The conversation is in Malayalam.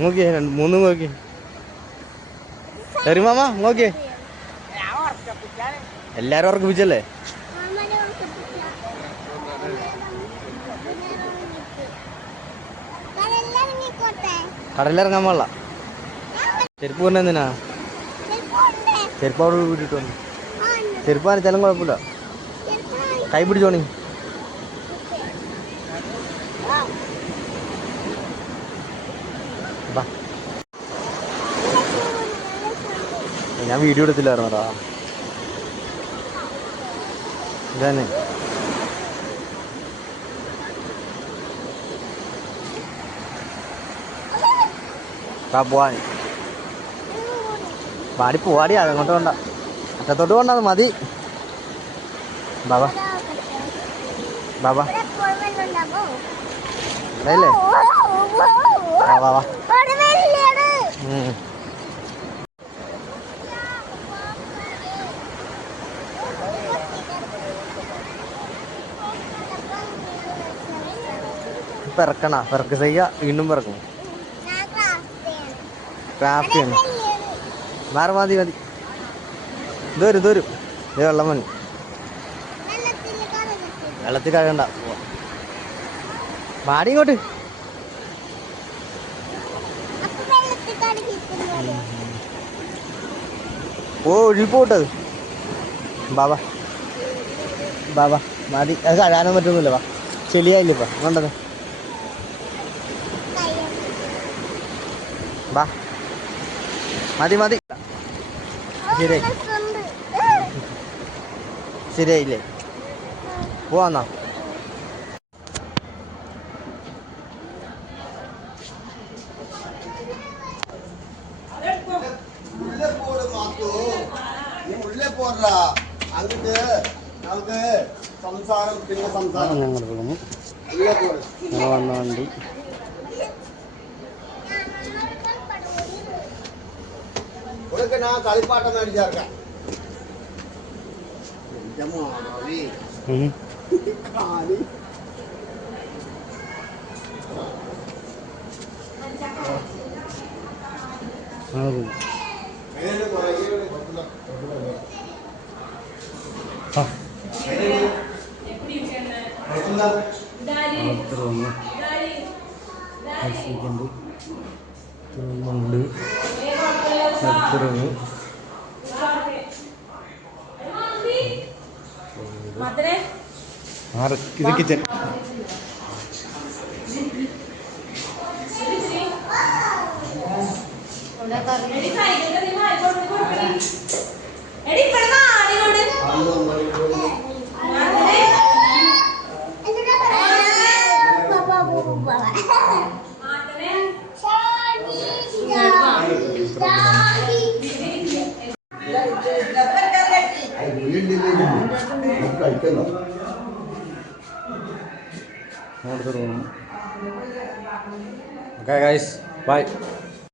നോക്കിയേ മൂന്നും നോക്കി മാമ നോക്കിയേ എല്ലാരും ഉറക്കിപ്പിച്ചല്ലേ കടലിറങ്ങാൻ പാടില്ല ചെരുപ്പ് പറഞ്ഞ എന്തിനാ ചെരുപ്പ് അവിടെ വിട്ടിട്ട് വന്നു ചെരുപ്പ് നനച്ചാലും കുഴപ്പമില്ല കൈ പിടിച്ചോണി ഞാൻ വീഡിയോ എടുത്തില്ലായിരുന്നടാ ഇതന്നെ പോവാൻ പാടി പോവാടി അങ്ങോട്ട് വേണ്ട അറ്റത്തോട്ട് കൊണ്ടത് മതി ബാബാ ബാബാ അല്ലേ വാ വാ പിറക്കണ പിറക്ക് സഹിക്കുക വീണ്ടും പിറക്കണം ക്രാഫ്റ്റ് ചെയ്യണം മാറി മതി മതി ദൂരം ദൂരം ഇത് വെള്ളം മതി വെള്ളത്തിൽ കഴുകണ്ട മാടി ഇങ്ങോട്ട് ഓ ഒഴിപ്പോട്ടത് ബാബാ ബാബാ മതി അത് കഴുകാനും പറ്റുന്നില്ല വാ ചെളിയായില്ല ഇപ്പം കൊണ്ടത് വാ മതി മതി ശരിയായി ശരിയായില്ലേ പോവാന്നാ ഞങ്ങൾ പോകുന്നു ഞങ്ങൾ വന്ന വണ്ടി കളിപ്പാട്ടം മേടിച്ചേർക്കാം ഇത് കിച്ചൻ Okay guys, bye.